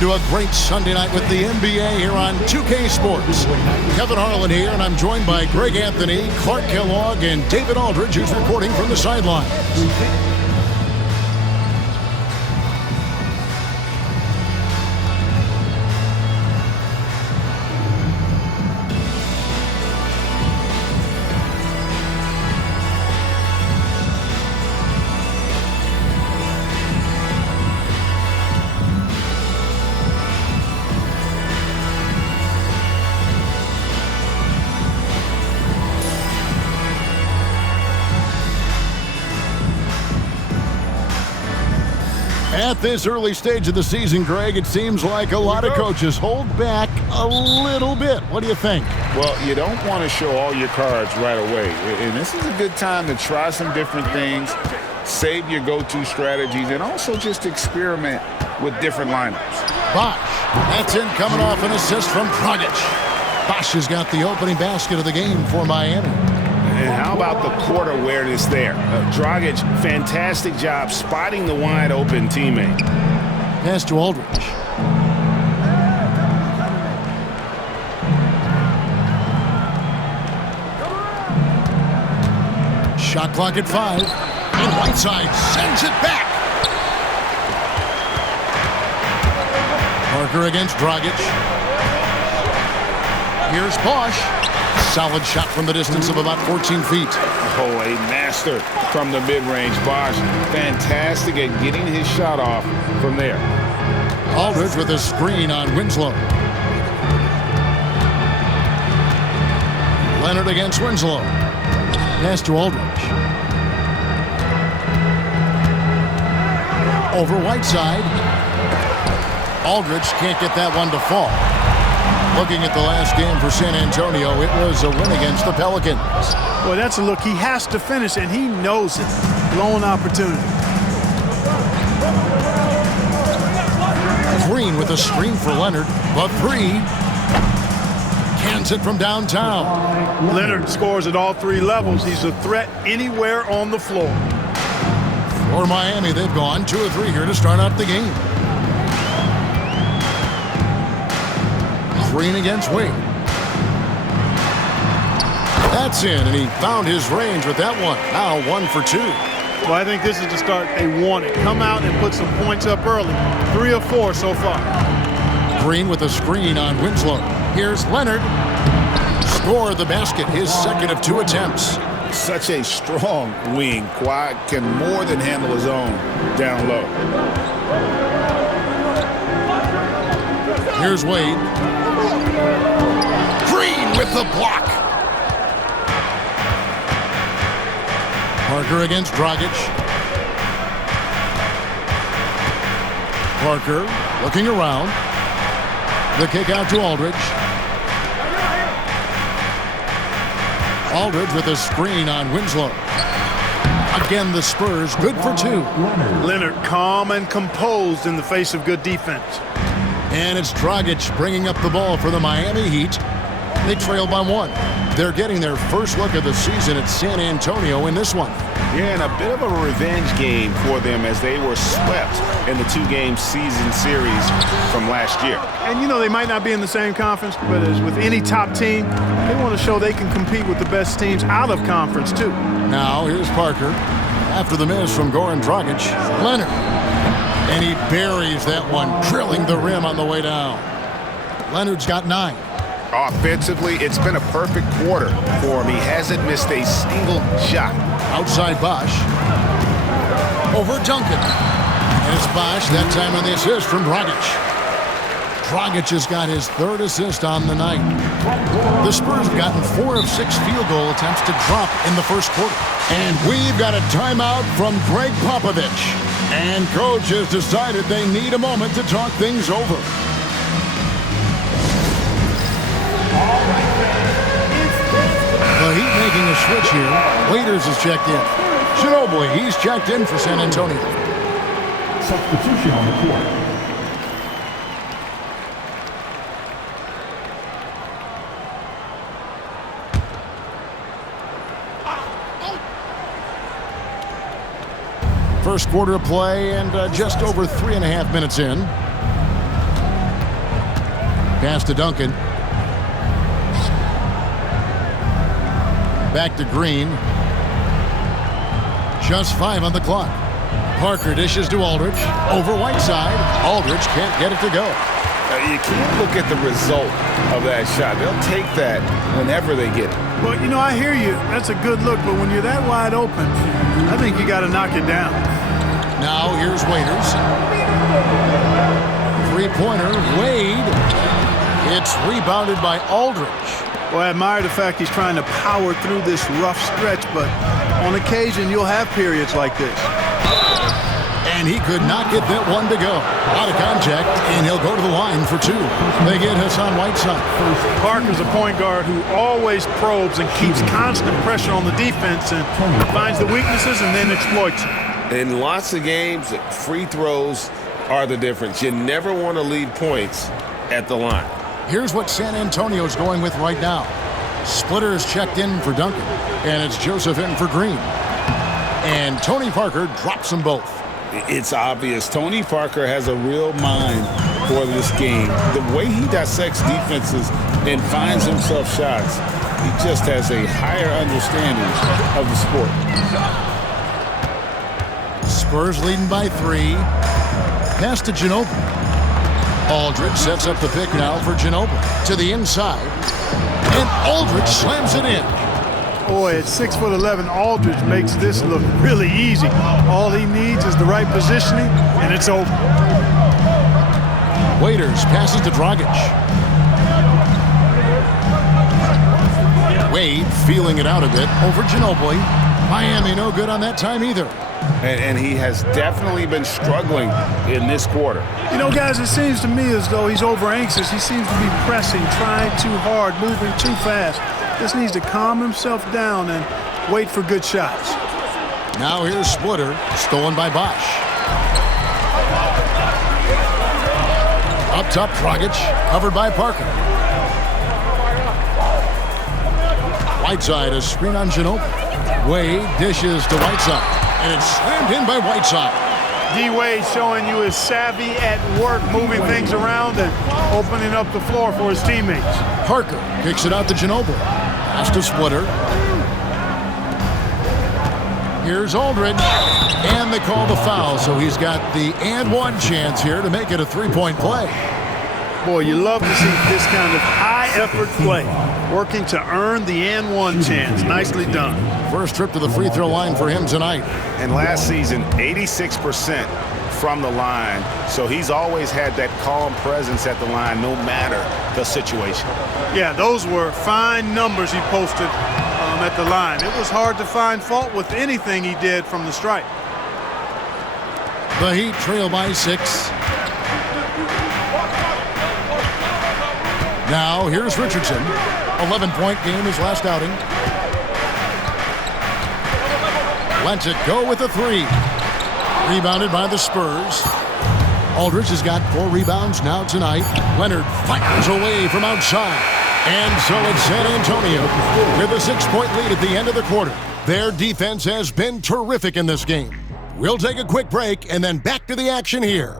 to a great Sunday night with the NBA here on 2K Sports. Kevin Harlan here, and I'm joined by Greg Anthony, Clark Kellogg, and David Aldridge, who's reporting from the sideline. At this early stage of the season, Greg, it seems like a lot of coaches hold back a little bit. What do you think? Well, you don't want to show all your cards right away. And this is a good time to try some different things, save your go-to strategies, and also just experiment with different lineups. Bosh. That's in, coming off an assist from Dragic. Bosh has got the opening basket of the game for Miami. And how about the court awareness there? Dragic, fantastic job spotting the wide-open teammate. Pass to Aldridge. Shot clock at 5. And Whiteside sends it back. Parker against Dragic. Here's Bosh. Solid shot from the distance of about 14 feet. Oh, a master from the mid-range. Bosh, fantastic at getting his shot off from there. Aldridge with a screen on Winslow. Leonard against Winslow. Pass to Aldridge. Over Whiteside. Aldridge can't get that one to fall. Looking at the last game for San Antonio, it was a win against the Pelicans. Well, that's a look. He has to finish, and he knows it. Blown opportunity. Green with a screen for Leonard. The three. Cans it from downtown. Leonard scores at all three levels. He's a threat anywhere on the floor. For Miami, they've gone 2 of 3 here to start out the game. Green against Wade. That's in, and he found his range with that one. Now 1 for 2. Well, I think this is the start they wanted. Come out and put some points up early. 3 of 4 so far. Green with a screen on Winslow. Here's Leonard. Scored the basket, his second of 2 attempts. Such a strong wing. Kawhi can more than handle his own down low. Here's Wade. Green with the block. Parker against Dragic. Parker looking around. The kick out to Aldridge. Aldridge with a screen on Winslow. Again, the Spurs good for 2. Leonard calm and composed in the face of good defense. And it's Dragic bringing up the ball for the Miami Heat. They trail by 1. They're getting their first look of the season at San Antonio in this one. Yeah, and a bit of a revenge game for them as they were swept in the 2-game season series from last year. And, you know, they might not be in the same conference, but as with any top team, they want to show they can compete with the best teams out of conference, too. Now, here's Parker. After the miss from Goran Dragic, Leonard. And he buries that one, drilling the rim on the way down. Leonard's got 9. Offensively, it's been a perfect quarter for him. He hasn't missed a single shot. Outside Bosh. Over Duncan. And it's Bosh, that time on the assist from Dragic. Dragic has got his 3rd assist on the night. The Spurs have gotten 4 of 6 field goal attempts to drop in the first quarter. And we've got a timeout from Greg Popovich. And coach has decided they need a moment to talk things over. The Heat making a switch here. Waiters has checked in. Ginobili, he's checked in for San Antonio. Substitution on the court. First quarter of play and just over 3.5 minutes in. Pass to Duncan. Back to Green. Just 5 on the clock. Parker dishes to Aldridge. Over Whiteside. Aldridge can't get it to go. You can't look at the result of that shot. They'll take that whenever they get it. Well, you know, I hear you. That's a good look, but when you're that wide open, I think you got to knock it down. Now here's Waiters. Three-pointer, Wade. It's rebounded by Aldridge. Well, I admire the fact he's trying to power through this rough stretch, but on occasion you'll have periods like this. And he could not get that one to go. Out of contact, and he'll go to the line for 2. They get Hassan Whiteside. Parker's a point guard who always probes and keeps constant pressure on the defense and finds the weaknesses and then exploits them. In lots of games, free throws are the difference. You never want to leave points at the line. Here's what San Antonio's going with right now. Splitter is checked in for Duncan, and it's Joseph in for Green. And Tony Parker drops them both. It's obvious Tony Parker has a real mind for this game. The way he dissects defenses and finds himself shots, he just has a higher understanding of the sport. Spurs leading by 3. Pass to Ginobili. Aldridge sets up the pick now for Ginobili. To the inside. And Aldridge slams it in. Boy, at 6'11", Aldridge makes this look really easy. All he needs is the right positioning, and it's over. Waiters passes to Dragic. Wade feeling it out a bit over Ginobili. Miami no good on that time either. And he has definitely been struggling in this quarter. You know, guys, it seems to me as though he's over-anxious. He seems to be pressing, trying too hard, moving too fast. Just needs to calm himself down and wait for good shots. Now here's Splitter, stolen by Bosch. Up top, Dragic, covered by Parker. Whiteside, a screen on Ginobili. Wade dishes to Whiteside, and it's slammed in by Whiteside. D-Wade showing you his savvy at work, moving things around and opening up the floor for his teammates. Parker kicks it out to Ginobili. Pass to Splitter. Here's Aldridge. And they call the foul, so he's got the and one chance here to make it a three-point play. Boy, you love to see this kind of high-effort play, working to earn the and one chance. Nicely done. First trip to the free throw line for him tonight. And last season, 86% from the line. So he's always had that calm presence at the line no matter the situation. Yeah, those were fine numbers he posted at the line. It was hard to find fault with anything he did from the stripe. The Heat trail by 6. Now here's Richardson. 11-point game his last outing. Lets it go with a 3. Rebounded by the Spurs. Aldridge has got 4 rebounds now tonight. Leonard fires away from outside. And so it's San Antonio with a 6-point lead at the end of the quarter. Their defense has been terrific in this game. We'll take a quick break and then back to the action here.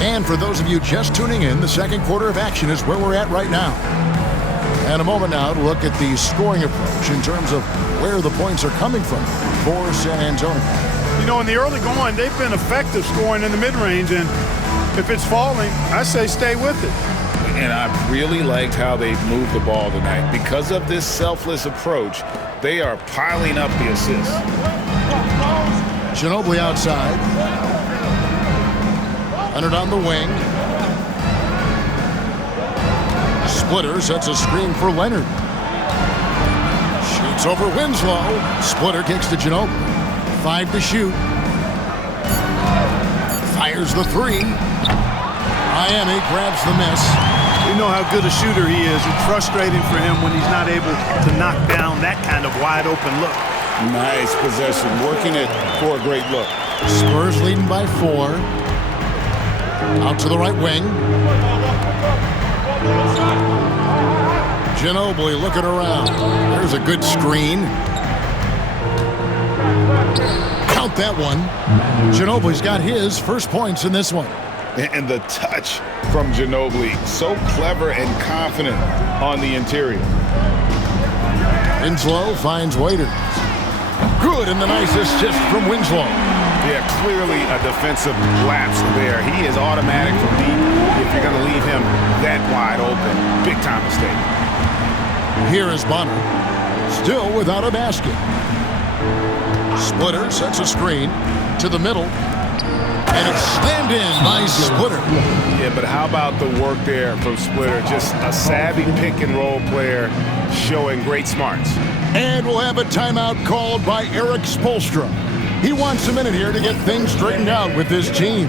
And for those of you just tuning in, the second quarter of action is where we're at right now. And a moment now to look at the scoring approach in terms of where the points are coming from for San Antonio. You know, in the early going, they've been effective scoring in the mid-range, and if it's falling, I say stay with it. And I really liked how they've moved the ball tonight. Because of this selfless approach, they are piling up the assists. Ginobili outside. Leonard on the wing. Splitter sets a screen for Leonard. Shoots over Winslow. Splitter kicks to Ginobili. 5 to shoot. Fires the 3. Miami grabs the miss. You know how good a shooter he is. It's frustrating for him when he's not able to knock down that kind of wide open look. Nice possession, working it for a great look. Spurs leading by 4. Out to the right wing. Ginobili looking around. There's a good screen. Count that one. Ginobili's got his first points in this one. And the touch from Ginobili, so clever and confident on the interior. Winslow finds Waiters. Good, and the nice assist from Winslow. Yeah, clearly a defensive lapse there. He is automatic from deep if you're going to leave him that wide open. Big time mistake. Here is Bonner. Still without a basket. Splitter sets a screen to the middle. And it's slammed in by Splitter. Yeah, but how about the work there from Splitter? Just a savvy pick and roll player showing great smarts. And we'll have a timeout called by Eric Spoelstra. He wants a minute here to get things straightened out with this team.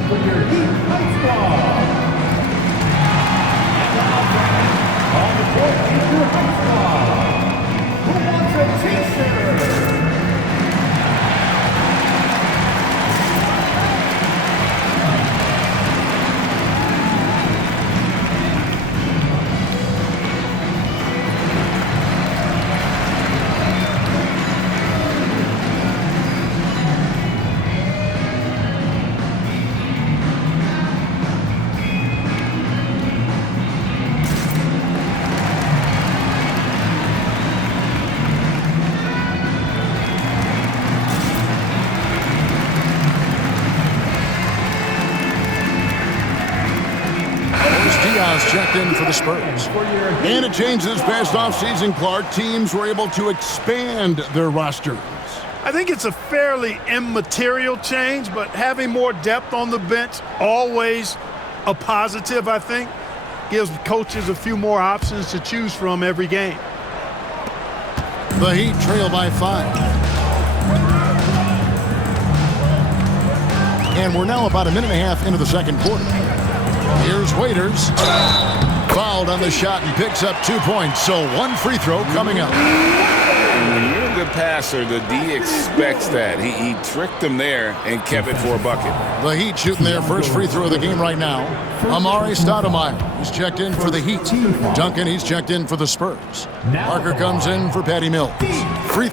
Checked in for the Spurs. And a change this past offseason, Clark. Teams were able to expand their rosters. I think it's a fairly immaterial change, but having more depth on the bench, always a positive, I think. Gives coaches a few more options to choose from every game. The Heat trail by 5. And we're now about a minute and a half into the second quarter. Here's Waiters. Fouled on the shot and picks up 2 points. So one free throw coming up. When you're a good passer, the D expects that. He tricked them there and kept it for a bucket. The Heat shooting their first free throw of the game right now. Amari Stoudemire. He's checked in for the Heat. Duncan, he's checked in for the Spurs. Parker comes in for Patty Mills. Free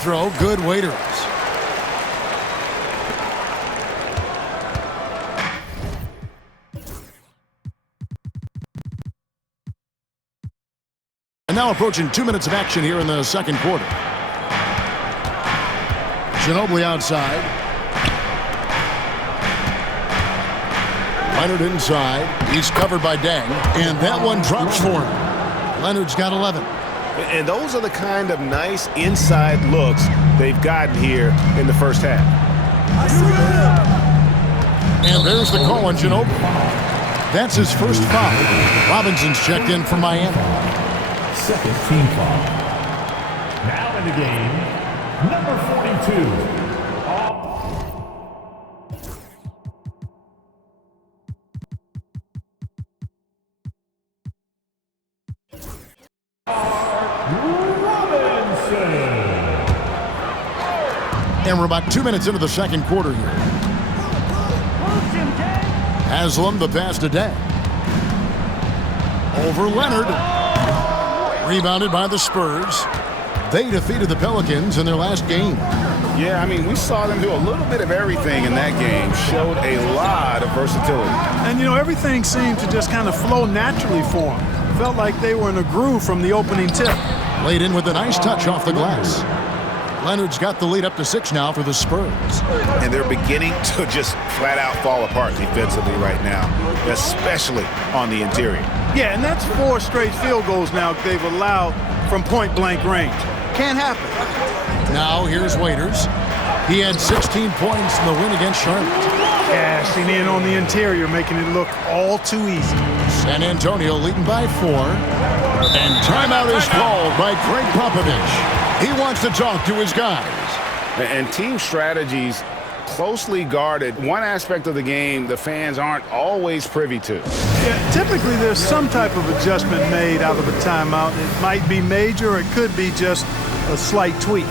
throw, good Waiters. And now approaching 2 minutes of action here in the second quarter. Ginobili outside. Leonard inside. He's covered by Deng. And that one drops for him. Leonard's got 11. And those are the kind of nice inside looks they've gotten here in the first half. And there's the call on Ginobili. That's his first foul. Robinson's checked in for Miami. Second team foul. Now in the game, number 42. And we're about 2 minutes into the second quarter here. Haslam, the pass to Deng. Over Leonard. Rebounded by the Spurs. They defeated the Pelicans in their last game. Yeah, I mean, we saw them do a little bit of everything in that game. Showed a lot of versatility. And, you know, everything seemed to just kind of flow naturally for them. Felt like they were in a groove from the opening tip. Laid in with a nice touch off the glass. Leonard's got the lead up to 6 now for the Spurs. And they're beginning to just flat out fall apart defensively right now, especially on the interior. Yeah, and that's 4 straight field goals now they've allowed from point-blank range. Can't happen. Now here's Waiters. He had 16 points in the win against Charlotte. Cashing in on the interior, making it look all too easy. San Antonio leading by 4. And timeout is called by Greg Popovich. He wants to talk to his guys. And team strategies closely guarded. One aspect of the game the fans aren't always privy to. Yeah, typically there's some type of adjustment made out of a timeout. It might be major, or it could be just a slight tweak.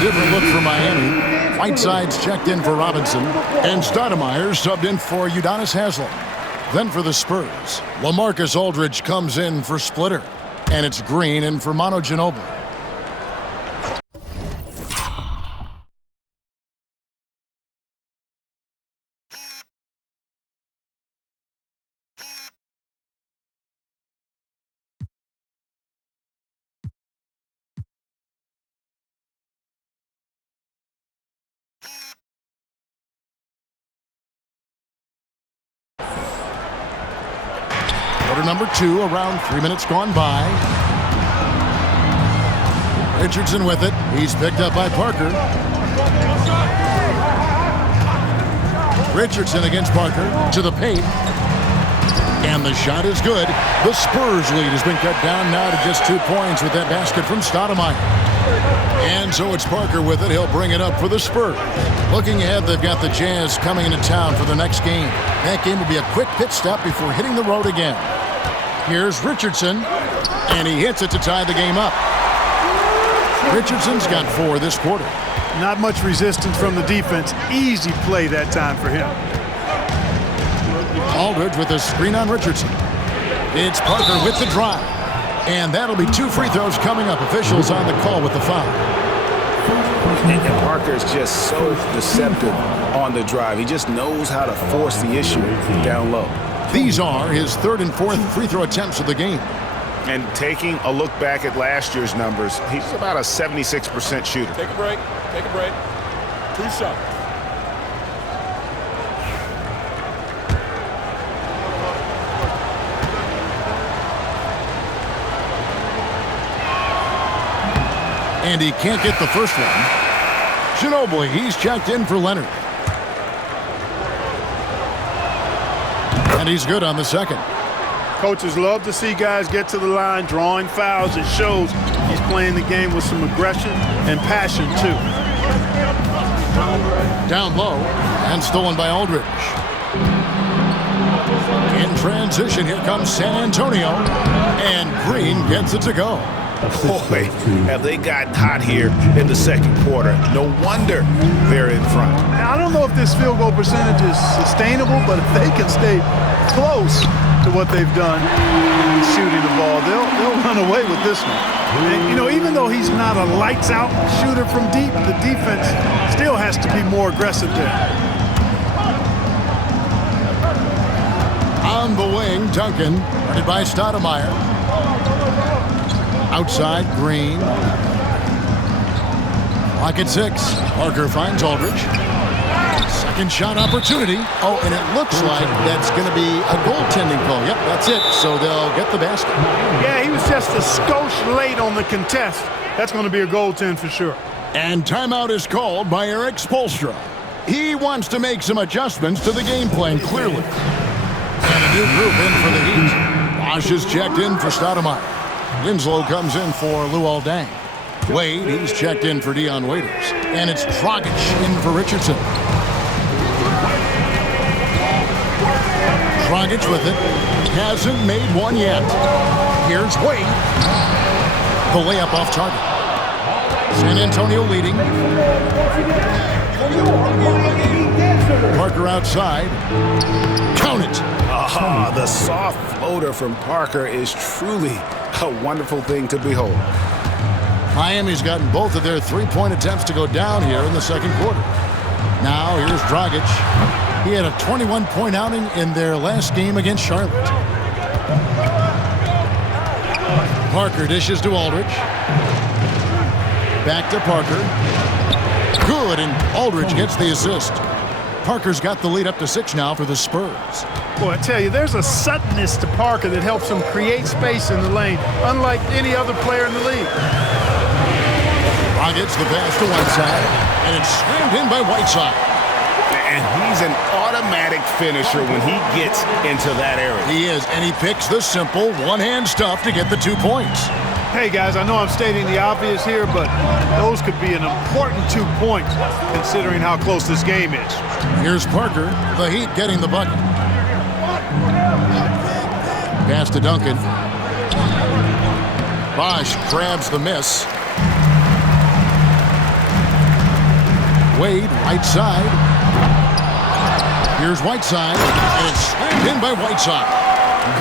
Different look for Miami. Whiteside's checked in for Robinson. And Stoudemire subbed in for Udonis Haslem. Then for the Spurs, LaMarcus Aldridge comes in for Splitter. And it's Green in for Manu Ginobili. Quarter number 2, around 3 minutes gone by. Richardson with it. He's picked up by Parker. Richardson against Parker to the paint. And the shot is good. The Spurs lead has been cut down now to just 2 points with that basket from Stoudemire. And so it's Parker with it. He'll bring it up for the Spurs. Looking ahead, they've got the Jazz coming into town for the next game. That game will be a quick pit stop before hitting the road again. Here's Richardson, and he hits it to tie the game up. Richardson's got 4 this quarter. Not much resistance from the defense. Easy play that time for him. Aldridge with a screen on Richardson. It's Parker with the drive. And that'll be 2 free throws coming up. Officials on the call with the foul. And Parker's just so deceptive on the drive. He just knows how to force the issue down low. These are his 3rd and 4th free throw attempts of the game. And taking a look back at last year's numbers, he's about a 76% shooter. Take a break. Take a break. 2 shots. And he can't get the first one. Ginobili, he's checked in for Leonard. And he's good on the second. Coaches love to see guys get to the line, drawing fouls. It shows he's playing the game with some aggression and passion, too. Down low and stolen by Aldridge. In transition, here comes San Antonio. And Green gets it to go. Boy, have they gotten hot here in the second quarter. No wonder they're in front. I don't know if this field goal percentage is sustainable, but if they can stay close to what they've done in shooting the ball, they'll run away with this one. And, you know, even though he's not a lights-out shooter from deep, the defense still has to be more aggressive there. On the wing, Duncan, guarded by Stoudemire. Outside, Green. Clock at 6. Parker finds Aldridge. Second shot opportunity. Oh, and it looks like that's going to be a goaltending call. Yep, that's it. So they'll get the basket. Yeah, he was just a skosh late on the contest. That's going to be a goaltend for sure. And timeout is called by Eric Spoelstra. He wants to make some adjustments to the game plan, clearly. And a new group in for the Heat. Bosch is checked in for Stoudemire. Winslow comes in for Luol Deng. Wade, he's checked in for Dion Waiters. And it's Dragic in for Richardson. Dragic with it. Hasn't made one yet. Here's Wade. The layup off target. San Antonio leading. Parker outside. Count it. Aha, the soft floater from Parker is truly a wonderful thing to behold. Miami's gotten both of their three-point attempts to go down here in the second quarter. Now here's Dragic. He had a 21-point outing in their last game against Charlotte. Parker dishes to Aldridge. Back to Parker. Good, and Aldridge gets the assist. Parker's got the lead up to 6 now for the Spurs. Boy, I tell you, there's a suddenness to Parker that helps him create space in the lane, unlike any other player in the league. Gets the pass to Whiteside, and it's slammed in by Whiteside. And he's an automatic finisher when he gets into that area. He is, and he picks the simple one-hand stuff to get the 2 points. Hey, guys, I know I'm stating the obvious here, but those could be an important 2 points considering how close this game is. Here's Parker, the Heat getting the bucket. Pass to Duncan. Bosh grabs the miss. Wade, right side. Here's Whiteside, and it's slammed in by Whiteside.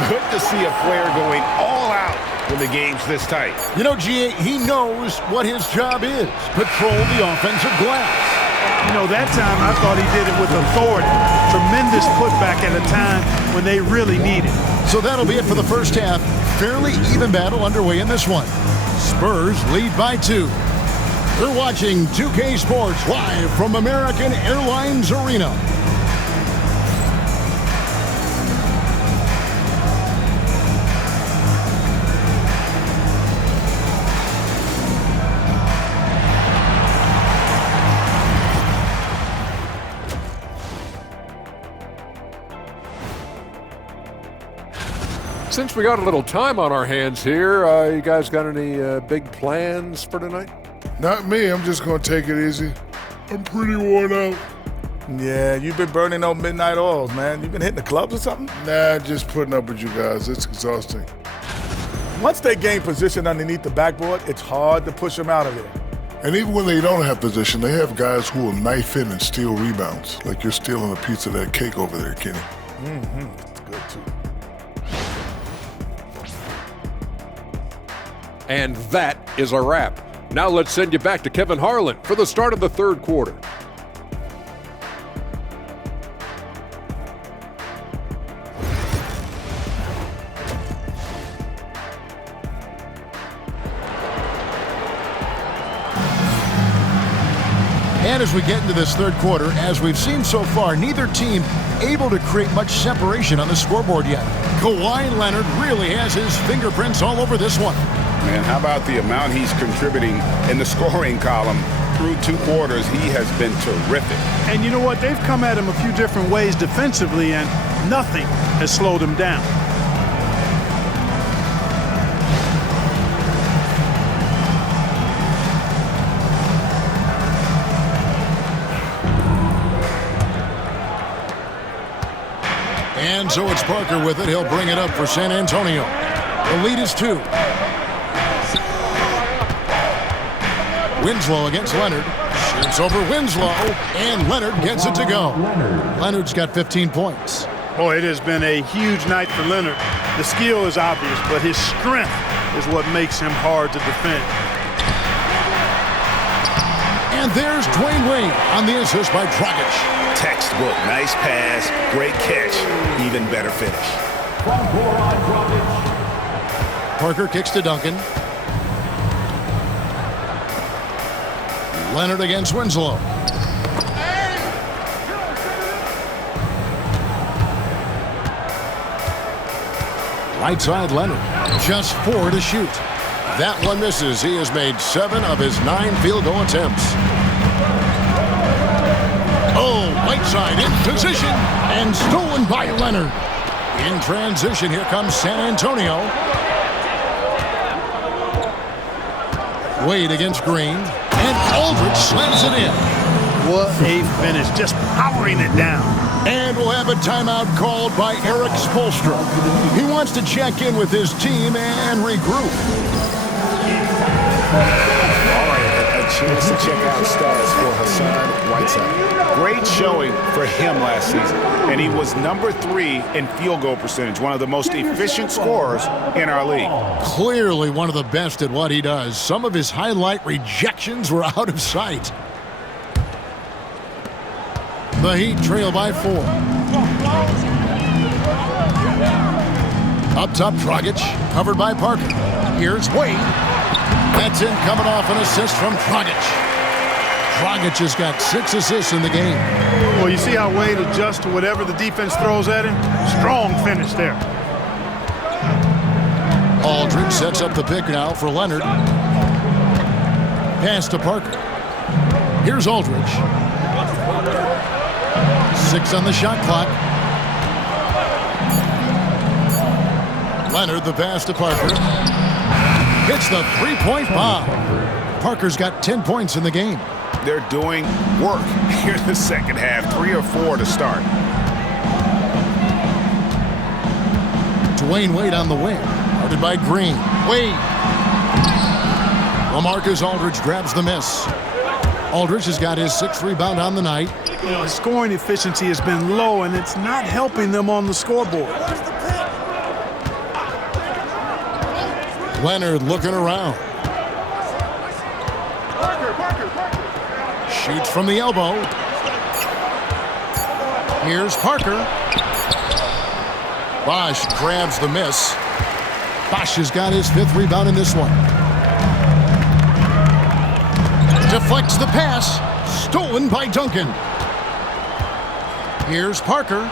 Good to see a player going all out when the game's this tight. You know, G.A., he knows what his job is. Patrol the offensive glass. You know, that time I thought he did it with authority. Tremendous putback at a time when they really need it. So that'll be it for the first half. Fairly even battle underway in this one. Spurs lead by 2. You're watching 2K Sports live from American Airlines Arena. Since we got a little time on our hands here, you guys got any big plans for tonight? Not me. I'm just going to take it easy. I'm pretty worn out. Yeah, you've been burning on midnight oils, man. You've been hitting the clubs or something? Nah, just putting up with you guys. It's exhausting. Once they gain position underneath the backboard, it's hard to push them out of there. And even when they don't have position, they have guys who will knife in and steal rebounds. Like you're stealing a piece of that cake over there, Kenny. It's good, too. And that is a wrap. Now let's send you back to Kevin Harlan for the start of the third quarter. And as we get into this third quarter, as we've seen so far, neither team able to create much separation on the scoreboard yet. Kawhi Leonard really has his fingerprints all over this one. Man, how about the amount he's contributing in the scoring column? Through 2 quarters, he has been terrific. And you know what? They've come at him a few different ways defensively, and nothing has slowed him down. And so it's Parker with it. He'll bring it up for San Antonio. The lead is 2. Winslow against Leonard. Shoots over Winslow, and Leonard gets it to go. Leonard's got 15 points. Boy, it has been a huge night for Leonard. The skill is obvious, but his strength is what makes him hard to defend. And there's Dwayne Wade on the assist by Dragic. Textbook, nice pass, great catch, even better finish. Parker kicks to Duncan. Leonard against Winslow. Right side Leonard. Just 4 to shoot. That one misses. He has made 7 of his 9 field goal attempts. Oh, Whiteside in position and stolen by Leonard. In transition, here comes San Antonio. Wade against Green. And Aldridge slams it in. What a finish, just powering it down. And we'll have a timeout called by Eric Spoelstra. He wants to check in with his team and regroup. All right, a chance to check out stats for Hassan Whiteside. Great showing for him last season, and he was number 3 in field goal percentage, one of the most efficient scorers in our league. Clearly one of the best at what he does. Some of his highlight rejections were out of sight. The Heat trail by 4. Up top, Dragic, covered by Parker. Here's Wade. That's in, coming off an assist from Dragic. Dragic has got 6 assists in the game. Well, you see how Wade adjusts to whatever the defense throws at him? Strong finish there. Aldridge sets up the pick now for Leonard. Pass to Parker. Here's Aldridge. 6 on the shot clock. Leonard, the pass to Parker. Hits the three-point bomb. Parker's got 10 points in the game. They're doing work here in the second half. 3 or 4 to start. Dwayne Wade on the wing. Guarded by Green. Wade. LaMarcus Aldridge grabs the miss. Aldridge has got his 6th rebound on the night. You know, his scoring efficiency has been low, and it's not helping them on the scoreboard. Leonard looking around. Shoots from the elbow. Here's Parker. Bosh grabs the miss. Bosh has got his 5th rebound in this one. Deflects the pass. Stolen by Duncan. Here's Parker.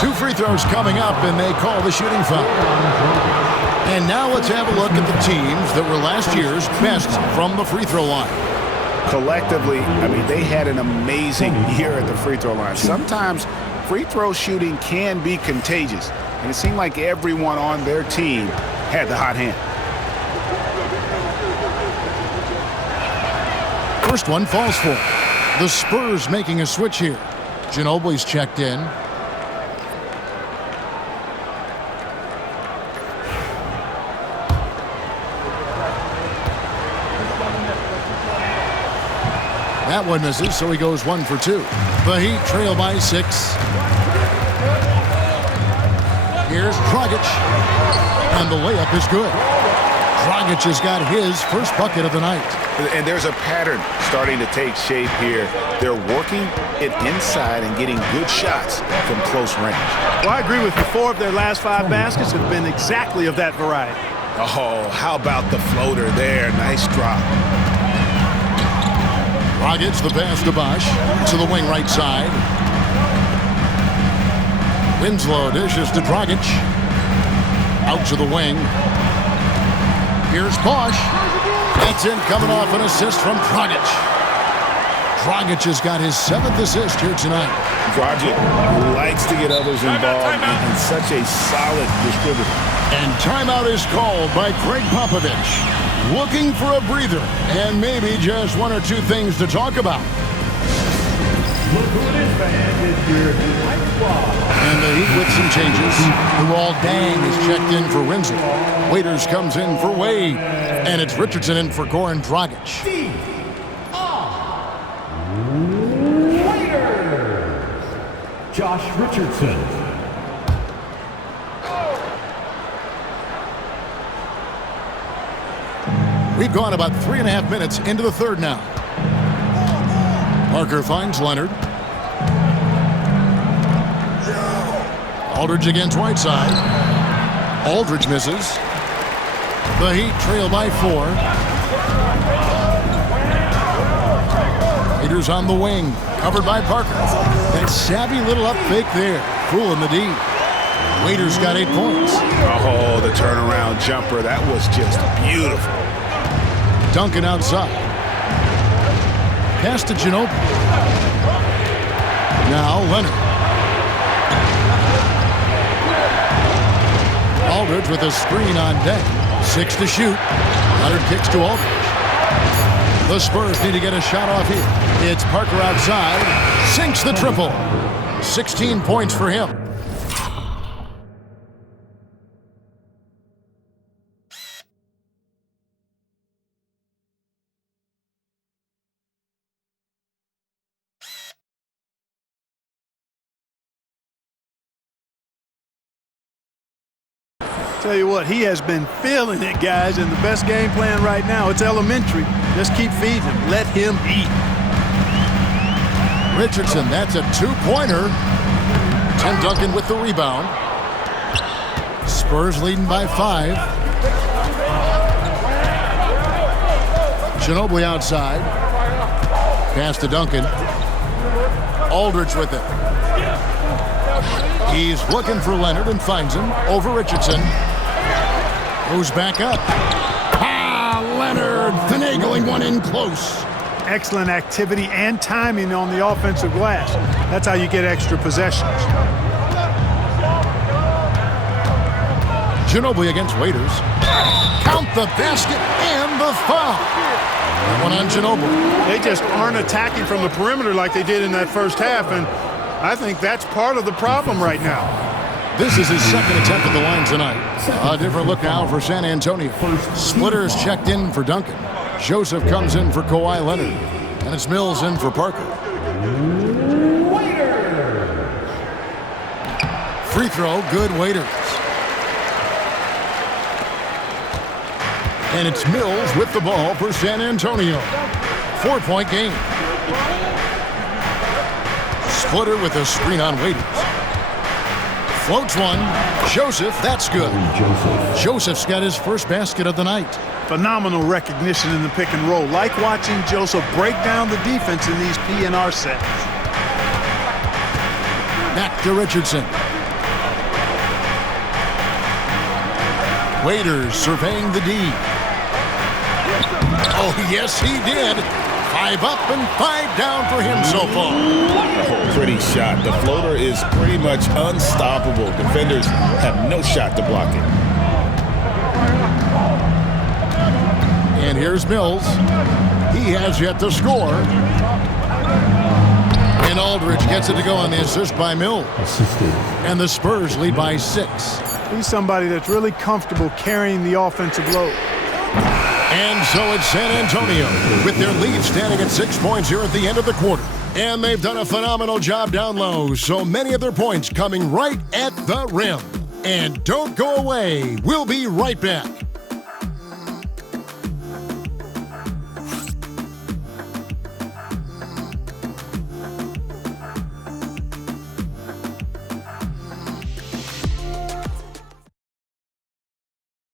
2 free throws coming up, and they call the shooting foul. And now let's have a look at the teams that were last year's best from the free throw line. Collectively, I mean, they had an amazing year at the free throw line. Sometimes free throw shooting can be contagious, and it seemed like everyone on their team had the hot hand. First one falls for the Spurs, making a switch here. Ginobili's checked in. That one misses, so he goes 1 for 2. The Heat trail by 6. Here's Dragic, and the layup is good. Dragic has got his first bucket of the night. And there's a pattern starting to take shape here. They're working it inside and getting good shots from close range. Well, I agree with you. 4 of their last 5 baskets have been exactly of that variety. Oh, how about the floater there? Nice drop. Dragic, the pass to Bosh, to the wing right side. Winslow dishes to Dragic. Out to the wing. Here's Bosh. That's in, coming off an assist from Dragic. Dragic has got his 7th assist here tonight. Dragic likes to get others involved and such a solid distributor. And timeout is called by Greg Popovich. Looking for a breather and maybe just 1 or 2 things to talk about. Look who it is, man. It's your Heat squad. And the Heat with some changes. Luol Deng is checked in for Winslow. Waiters comes in for Wade. And it's Richardson in for Goran Dragic. Waiters. Josh Richardson. We've gone about 3.5 minutes into the third now. Parker finds Leonard. Aldridge against Whiteside. Aldridge misses. The Heat trail by 4. Waiters on the wing, covered by Parker. That savvy little up fake there, fooling the D. Waiters got 8 points. Oh, the turnaround jumper, that was just beautiful. Duncan outside. Pass to Ginobili. Now Leonard. Aldridge with a screen on deck. 6 to shoot. Leonard kicks to Aldridge. The Spurs need to get a shot off here. It's Parker outside. Sinks the triple. 16 points for him. Tell you what, he has been feeling it, guys, and the best game plan right now, it's elementary. Just keep feeding him. Let him eat. Richardson, that's a 2-pointer. Tim Duncan with the rebound. Spurs leading by 5. Ginobili outside. Pass to Duncan. Aldridge with it. He's looking for Leonard and finds him over Richardson. Goes back up. Leonard finagling one in close. Excellent activity and timing on the offensive glass. That's how you get extra possessions. Ginobili against Waiters. Count the basket and the foul. That one on Ginobili. They just aren't attacking from the perimeter like they did in that first half, and I think that's part of the problem right now. This is his second attempt at the line tonight. A different look now for San Antonio. Splitters checked in for Duncan. Joseph comes in for Kawhi Leonard. And it's Mills in for Parker. Free throw, good. Waiters. And it's Mills with the ball for San Antonio. 4-point game. Splitter with a screen on Waiters. Floats one. Joseph, that's good. Joseph's got his first basket of the night. Phenomenal recognition in the pick and roll. Like watching Joseph break down the defense in these PNR sets. Back to Richardson. Waiters surveying the D. Oh, yes, he did. 5 up and 5 down for him so far. Oh, pretty shot. The floater is pretty much unstoppable. Defenders have no shot to block it. And here's Mills. He has yet to score. And Aldridge gets it to go on the assist by Mills. And the Spurs lead by 6. He's somebody that's really comfortable carrying the offensive load. And so it's San Antonio with their lead standing at 6 points here at the end of the quarter. And they've done a phenomenal job down low, so many of their points coming right at the rim. And don't go away. We'll be right back.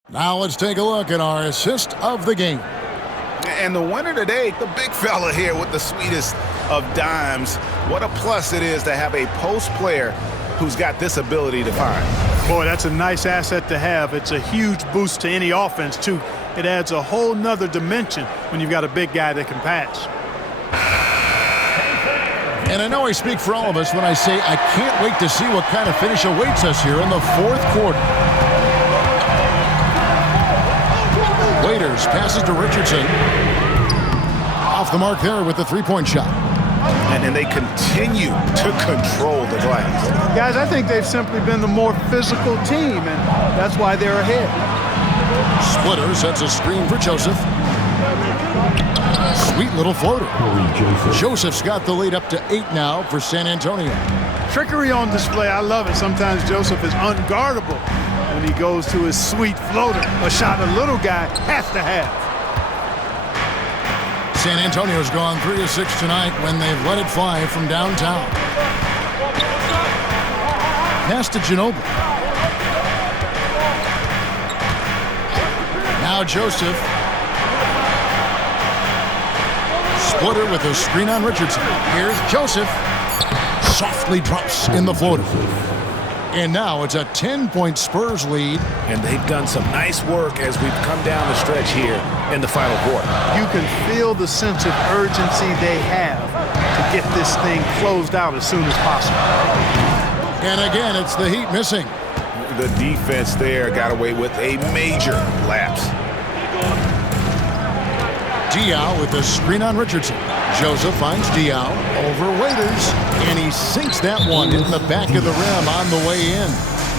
Now let's take a look at our assist of the game. And the winner today, the big fella here with the sweetest of dimes. What a plus it is to have a post player who's got this ability to find. Boy, that's a nice asset to have. It's a huge boost to any offense, too. It adds a whole nother dimension when you've got a big guy that can pass. And I know I speak for all of us when I say I can't wait to see what kind of finish awaits us here in the fourth quarter. Waiters passes to Richardson. Off the mark there with the three-point shot. And then they continue to control the glass. Guys, I think they've simply been the more physical team, and that's why they're ahead. Splitter sets a screen for Joseph. Sweet little floater. Joseph's got the lead up to 8 now for San Antonio. Trickery on display. I love it. Sometimes Joseph is unguardable when he goes to his sweet floater, a shot a little guy has to have. San Antonio's gone 3 of 6 tonight when they've let it fly from downtown. Pass to Ginobili. Now Joseph. Splitter with a screen on Richardson. Here's Joseph. Softly drops in the floater. And now it's a 10-point Spurs lead. And they've done some nice work as we've come down the stretch here in the final quarter. You can feel the sense of urgency they have to get this thing closed out as soon as possible. And again, it's the Heat missing. The defense there got away with a major lapse. Diaw with a screen on Richardson. Joseph finds Diaw over Waiters, and he sinks that one in the back of the rim on the way in.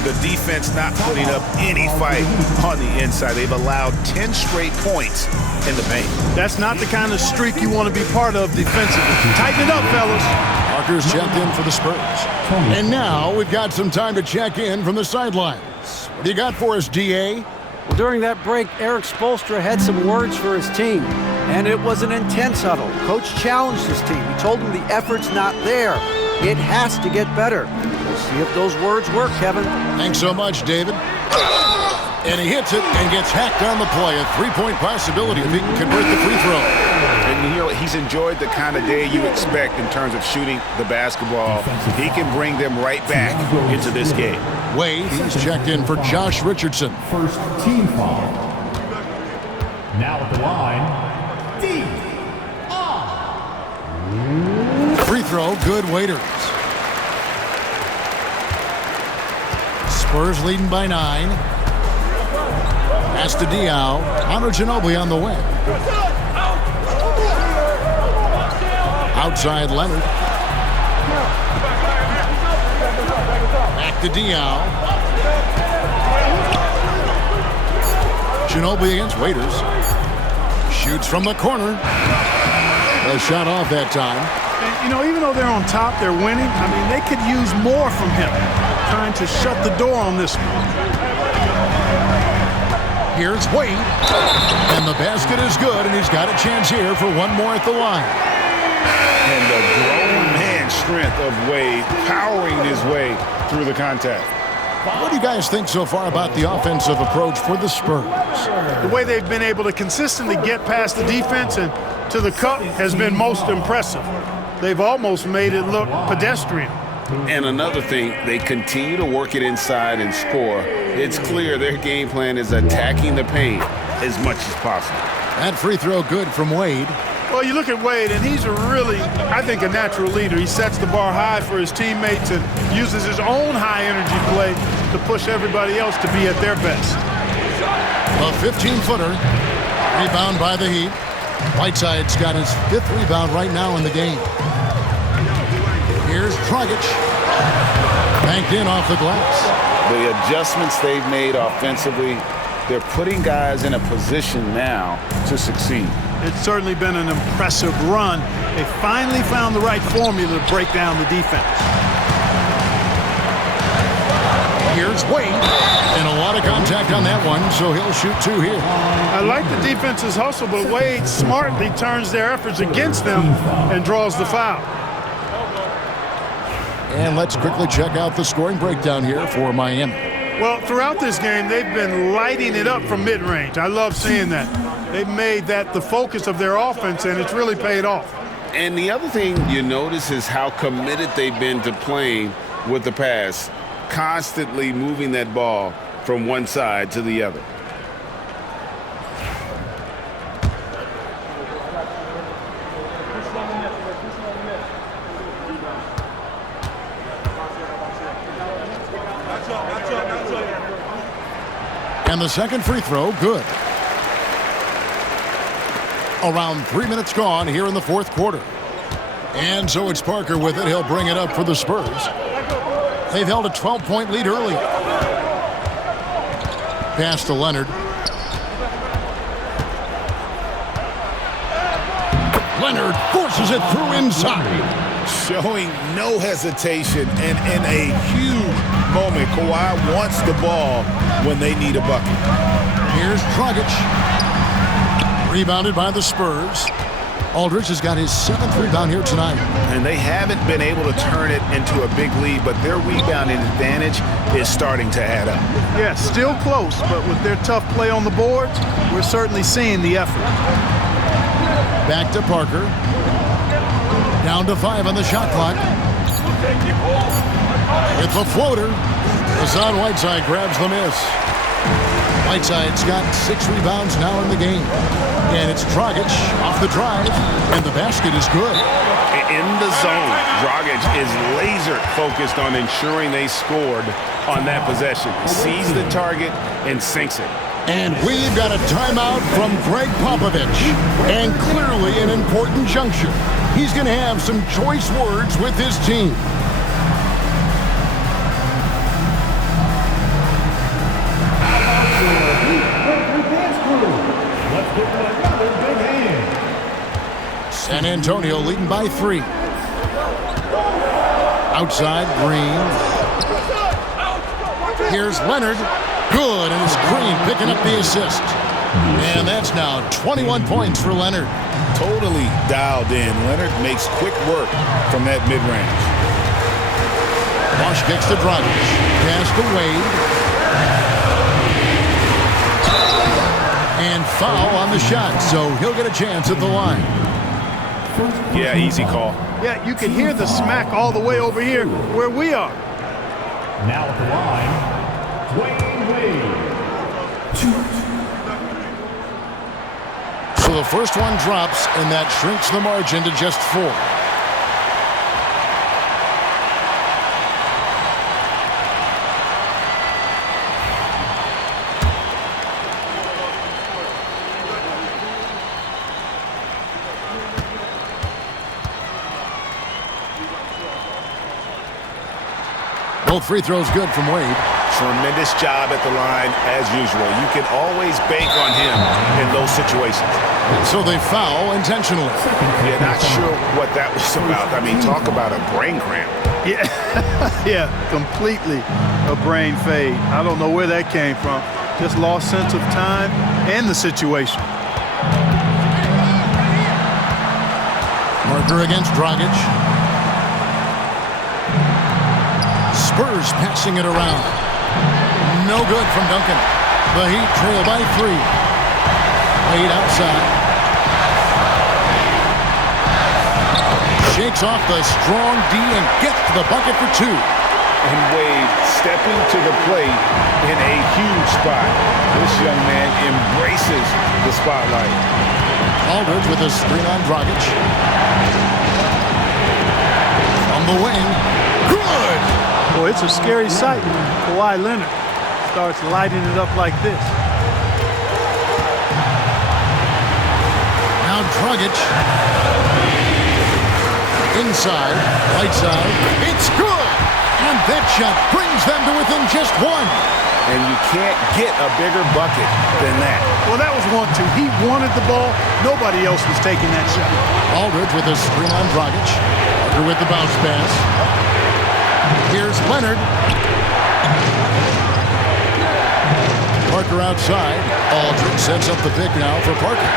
The defense not putting up any fight on the inside. They've allowed 10 straight points in the paint. That's not the kind of streak you want to be part of defensively. Tighten it up, fellas. Parker's checked in for the Spurs. And now we've got some time to check in from the sidelines. What do you got for us, D.A.? Well, during that break, Eric Spoelstra had some words for his team, and it was an intense huddle. Coach challenged his team. He told them the effort's not there. It has to get better. We'll see if those words work, Kevin. Thanks so much, David. And he hits it and gets hacked on the play. A three-point possibility if he can convert the free throw. And you know, he's enjoyed the kind of day you expect in terms of shooting the basketball. He can bring them right back into this game. Wade, he's checked in for Josh Richardson. First team foul. Now at the line, D. Free throw, good. Waiters. Spurs leading by 9. Pass to Diaw. Manu Ginobili on the wing. Outside Leonard. Back to Diaw. Ginobili against Waiters. Shoots from the corner. A shot off that time. And, you know, even though they're on top, they're winning. I mean, they could use more from him. Trying to shut the door on this one. Here's Wade. And the basket is good, and he's got a chance here for one more at the line. And the grown man strength of Wade powering his way through the contact. What do you guys think so far about the offensive approach for the Spurs? The way they've been able to consistently get past the defense and to the cup has been most impressive. They've almost made it look pedestrian. And another thing, they continue to work it inside and score. It's clear their game plan is attacking the paint as much as possible. That free throw good from Wade. Well, you look at Wade, and he's a really, I think, a natural leader. He sets the bar high for his teammates and uses his own high-energy play to push everybody else to be at their best. A 15-footer. Rebound by the Heat. Whiteside's got his 5th rebound right now in the game. Here's Dragic. Banked in off the glass. The adjustments they've made offensively, they're putting guys in a position now to succeed. It's certainly been an impressive run. They finally found the right formula to break down the defense. Here's Wade. And a lot of contact on that one, so he'll shoot 2 here. I like the defense's hustle, but Wade smartly turns their efforts against them and draws the foul. And let's quickly check out the scoring breakdown here for Miami. Well, throughout this game, they've been lighting it up from mid-range. I love seeing that. They've made that the focus of their offense, and it's really paid off. And the other thing you notice is how committed they've been to playing with the pass, constantly moving that ball from one side to the other. And the second free throw, good. Around 3 minutes gone here in the 4th quarter. And so it's Parker with it. He'll bring it up for the Spurs. They've held a 12-point lead early. Pass to Leonard. Leonard forces it through inside. Showing no hesitation, and in a huge moment, Kawhi wants the ball when they need a bucket. Here's Dragic. Rebounded by the Spurs. Aldridge has got his 7th rebound here tonight. And they haven't been able to turn it into a big lead, but their rebounding advantage is starting to add up. Yeah, still close, but with their tough play on the boards, we're certainly seeing the effort. Back to Parker. Down to 5 on the shot clock. With the floater, Hassan Whiteside grabs the miss. Whiteside's got 6 rebounds now in the game. And it's Dragic off the drive, and the basket is good. In the zone, Dragic is laser focused on ensuring they scored on that possession. Sees the target and sinks it. And we've got a timeout from Greg Popovich. And clearly an important juncture. He's going to have some choice words with his team. San Antonio leading by 3. Outside, Green. Here's Leonard. Good, and it's Green picking up the assist. And that's now 21 points for Leonard. Totally dialed in. Leonard makes quick work from that mid-range. Bosh kicks to Dragic. Pass to Wade. foul on the shot, so he'll get a chance at the line. Yeah, easy call. Yeah, you can hear the smack all the way over here where we are. Now at the line, Dwayne Wade. So the first one drops, and that shrinks the margin to just 4. Both free throws good from Wade. Tremendous job at the line as usual. You can always bank on him in those situations. So they foul intentionally. Yeah, not sure what that was about. I mean, talk about a brain cramp. Yeah, yeah, completely a brain fade. I don't know where that came from. Just lost sense of time and the situation. Parker against Dragic. Spurs passing it around. No good from Duncan. The Heat trail by 3. Wade outside. Shakes off the strong D and gets to the bucket for 2. And Wade stepping to the plate in a huge spot. This young man embraces the spotlight. Aldridge with a screen on Dragic. From the wing. Good! Boy, it's a scary sight. Kawhi Leonard starts lighting it up like this. Now Dragic. Inside, right side. It's good! And that shot brings them to within just 1. And you can't get a bigger bucket than that. Well, that was 1-2. He wanted the ball. Nobody else was taking that shot. Aldridge with a screen on Dragic. Parker with the bounce pass. Here's Leonard. Parker outside. Aldridge sets up the pick now for Parker.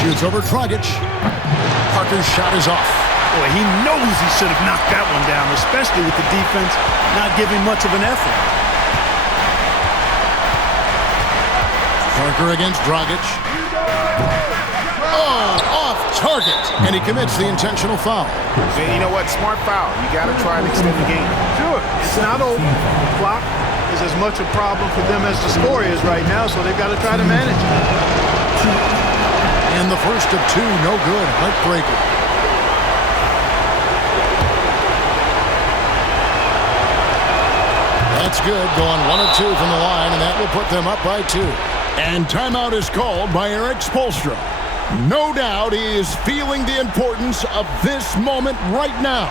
Shoots over Dragic. Parker's shot is off. Boy, he knows he should have knocked that one down, especially with the defense not giving much of an effort. Parker against Dragic. Oh, off target. And he commits the intentional foul. And you know what? Smart foul. You got to try and extend the game. Sure. It's not over. The clock is as much a problem for them as the score is right now, so they've got to try to manage it. And the first of 2, no good. Heartbreaker. That's good. Going 1 of 2 from the line, and that will put them up by 2. And timeout is called by Erik Spoelstra. No doubt he is feeling the importance of this moment right now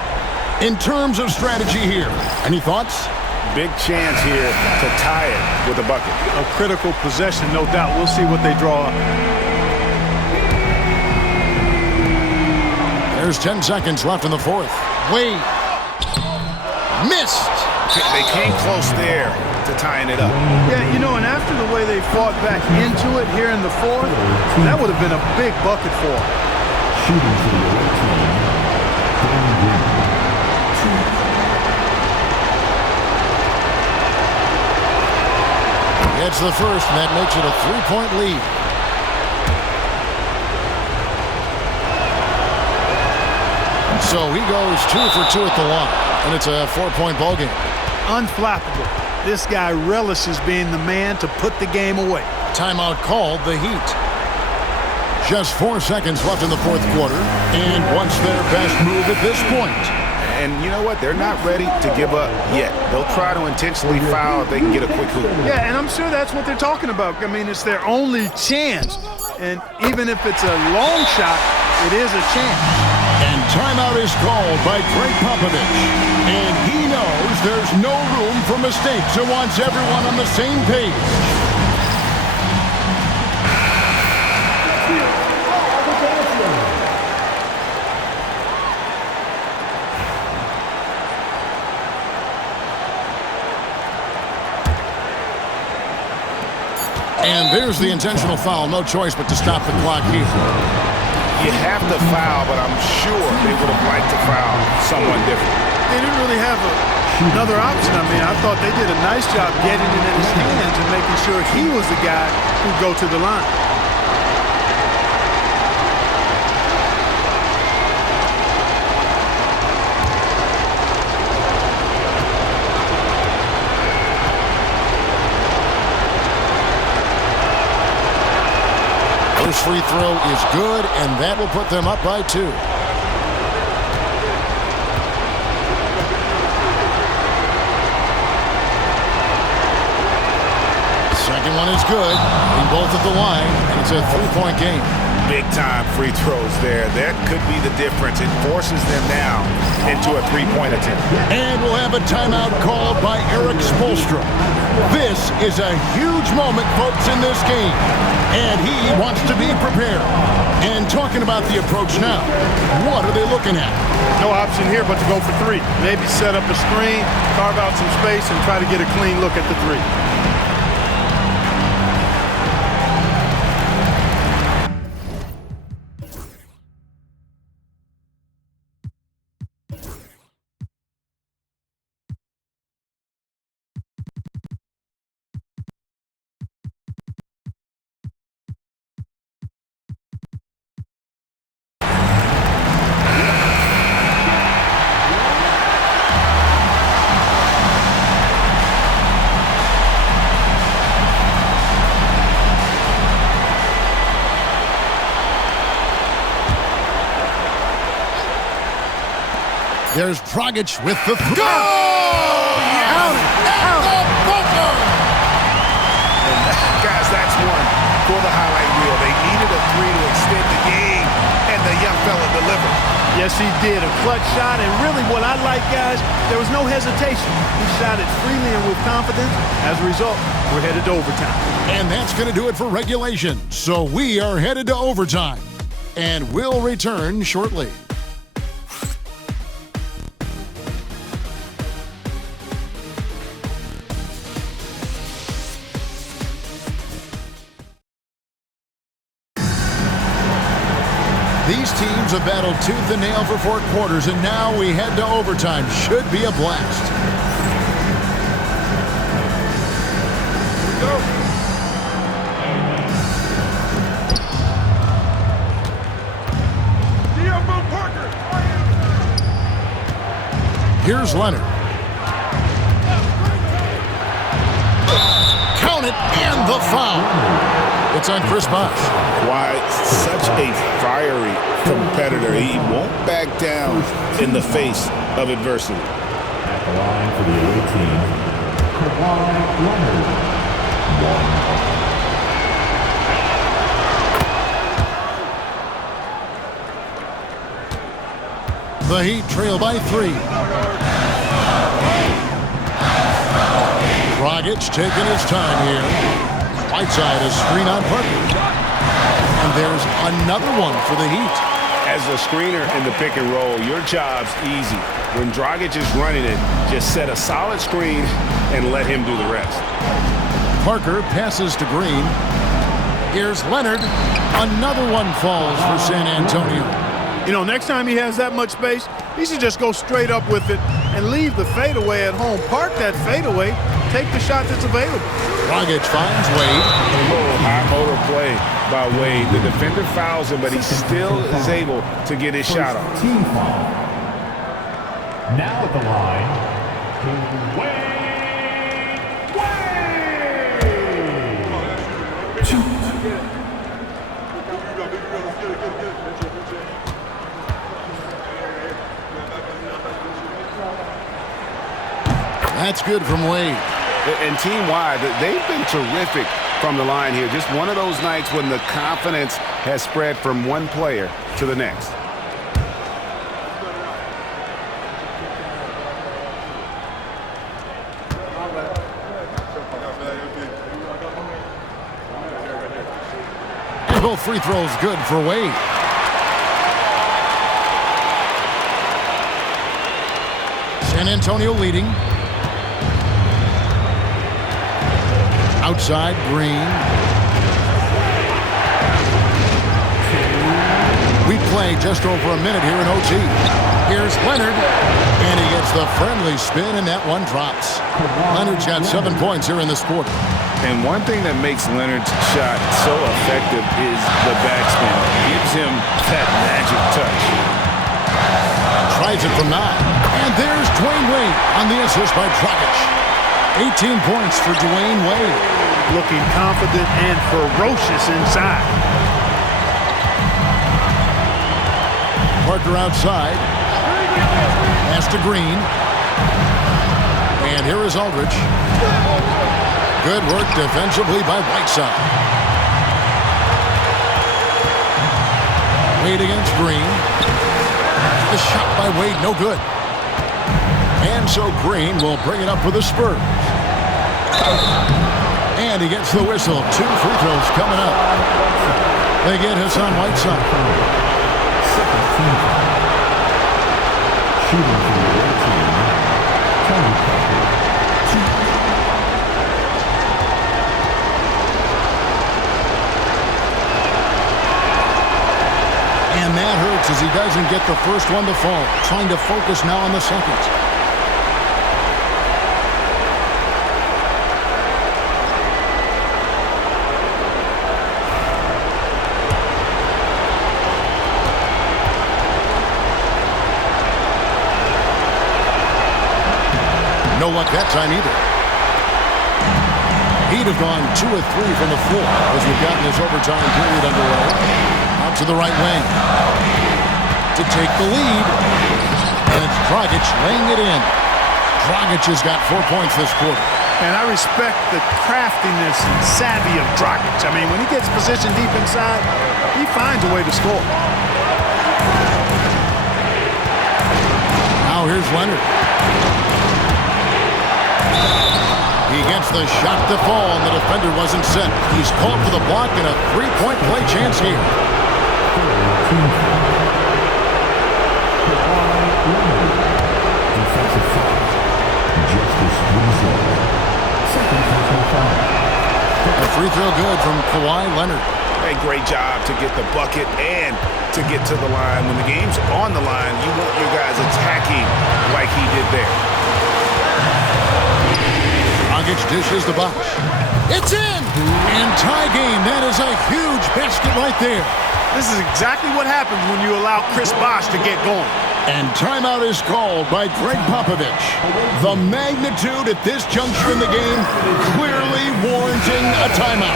in terms of strategy here. Any thoughts? Big chance here to tie it with a bucket. A critical possession, no doubt. We'll see what they draw up. There's 10 seconds left in the 4th. Wade. Missed. They came close there to tying it up. Yeah, you know, and after the way they fought back into it here in the 4th, that would have been a big bucket for them. Shooting for the other team, Dwayne Wade. Gets the first, and that makes it a 3-point lead. So he goes 2 for 2 at the line, and it's a 4-point ball game. Unflappable. This guy relishes being the man to put the game away. Timeout called, the Heat. Just 4 seconds left in the 4th quarter, and what's their best move at this point? And you know what? They're not ready to give up yet. They'll try to intentionally foul if they can get a quick hoop. Yeah, and I'm sure that's what they're talking about. I mean, it's their only chance. And even if it's a long shot, it is a chance. And timeout is called by Greg Popovich. And he knows there's no room for mistakes and wants everyone on the same page. And there's the intentional foul. No choice but to stop the clock here. You have to foul, but I'm sure they would have liked to foul someone different. They didn't really have a Another option, I thought they did a nice job getting it in his hands and making sure he was the guy who'd go to the line. First free throw is good, and that will put them up by 2. Second one is good. In both at the line, and it's a 3-point game. Big-time free throws there. That could be the difference. It forces them now into a 3-point attempt. And we'll have a timeout called by Erik Spoelstra. This is a huge moment, folks, in this game. And he wants to be prepared. And talking about the approach now, what are they looking at? No option here but to go for 3. Maybe set up a screen, carve out some space, and try to get a clean look at the 3. There's Dragic with the go! Out at the buzzer! Guys, that's one for the highlight reel. They needed a 3 to extend the game, and the young fella delivered. Yes, he did. A clutch shot, and really what I like, guys, there was no hesitation. He shot it freely and with confidence. As a result, we're headed to overtime. And that's going to do it for regulation. So we are headed to overtime. And we'll return shortly. These teams have battled tooth and nail for 4 quarters, and now we head to overtime. Should be a blast. Go. Here's Leonard. Count it, and the foul. It's on Chris Bosh. Why, such a fiery competitor. He won't back down in the face of adversity. At the line for the away team, Kawhi Leonard, 1. The Heat trail by 3. Dragic taking his time here. Whiteside a screen on Parker. And there's another one for the Heat. As a screener in the pick and roll, your job's easy. When Dragic is running it, just set a solid screen and let him do the rest. Parker passes to Green. Here's Leonard. Another one falls for San Antonio. You know, next time he has that much space, he should just go straight up with it and leave the fadeaway at home. Park that fadeaway. Take the shot that's available. Dragic finds Wade. Oh, high motor play by Wade. The defender fouls him, but he still is able to get his shot off. Team foul. Now at the line, Wade. That's good from Wade. And team-wide, they've been terrific from the line here. Just one of those nights when the confidence has spread from one player to the next. And both free throws good for Wade. San Antonio leading. Outside, Green. We play just over a minute here in OT. Here's Leonard, and he gets the friendly spin, and that one drops. Leonard's got 7 points here in this quarter. And one thing that makes Leonard's shot so effective is the backspin. It gives him that magic touch. Tries it from 9. And there's Dwayne Wade on the assist by Dragic. 18 points for Dwayne Wade. Looking confident and ferocious inside. Parker outside. Pass to Green. And here is Aldridge. Good work defensively by Whiteside. Wade against Green. The shot by Wade, no good. And so Green will bring it up for the Spurs. And he gets the whistle. 2 free throws coming up. They get Hassan Whiteside. Shooting for the red team, Tony Parker, 2. And that hurts as he doesn't get the first one to fall. Trying to focus now on the second. No luck that time either. He'd have gone 2 of 3 from the floor as we've gotten this overtime period underway. Out to the right wing to take the lead. And it's Dragic laying it in. Dragic has got 4 points this quarter. And I respect the craftiness and savvy of Dragic. I mean, when he gets positioned deep inside, he finds a way to score. Now here's Leonard. He gets the shot to fall, and the defender wasn't set. He's called for the block and a 3-point play chance here. Defensive foul. Justice Winslow. Second personal foul. A free throw good from Kawhi Leonard. A great job to get the bucket and to get to the line. When the game's on the line, you want your guys attacking like he did there. Dragic dishes the box. It's in! And tie game. That is a huge basket right there. This is exactly what happens when you allow Chris Bosh to get going. And timeout is called by Greg Popovich. The magnitude at this juncture in the game clearly warranting a timeout.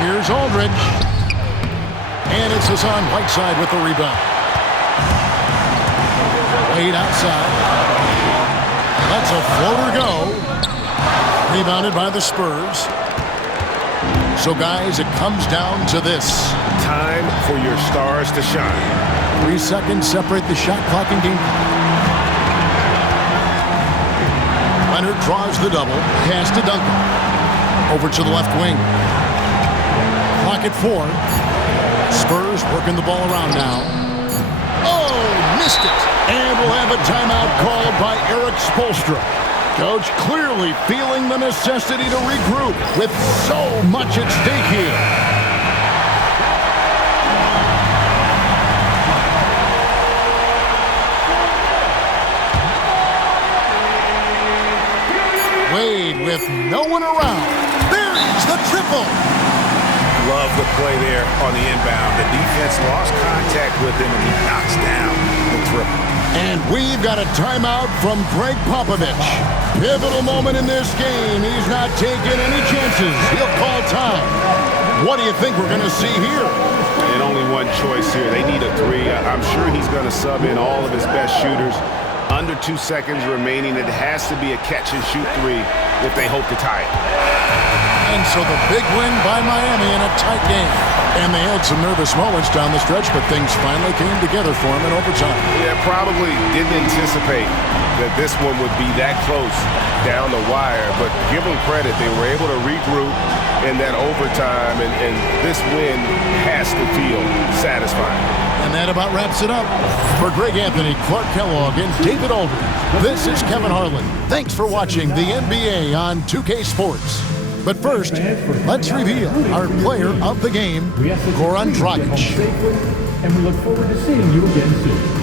Here's Aldridge. And it's Hassan Whiteside with the rebound. Wade outside. Lets a floater go. Rebounded by the Spurs. So, guys, it comes down to this. Time for your stars to shine. 3 seconds separate the shot clock and game clock. Leonard draws the double. Pass to Duncan. Over to the left wing. Clock at 4. Spurs working the ball around now. Oh, missed it. And we'll have a timeout called by Erik Spoelstra. Coach clearly feeling the necessity to regroup with so much at stake here. Wade with no one around. Buries the triple. Love the play there on the inbound. The defense lost contact with him, and he knocks down the triple. And we've got a timeout from Greg Popovich. Pivotal moment in this game. He's not taking any chances. He'll call time. What do you think we're going to see here? And only one choice here. They need a 3. I'm sure he's going to sub in all of his best shooters. Under 2 seconds remaining. It has to be a catch-and-shoot 3 if they hope to tie it. And so the big win by Miami in a tight game. And they had some nervous moments down the stretch, but things finally came together for them in overtime. Yeah, probably didn't anticipate that this one would be that close down the wire, but give them credit. They were able to regroup in that overtime, and this win has to feel satisfying. And that about wraps it up. For Greg Anthony, Clark Kellogg, and David Aldridge, this is Kevin Harlan. Thanks for watching the NBA on 2K Sports. But first, let's reveal our player of the game, Goran Dragic. And we look forward to seeing you again soon.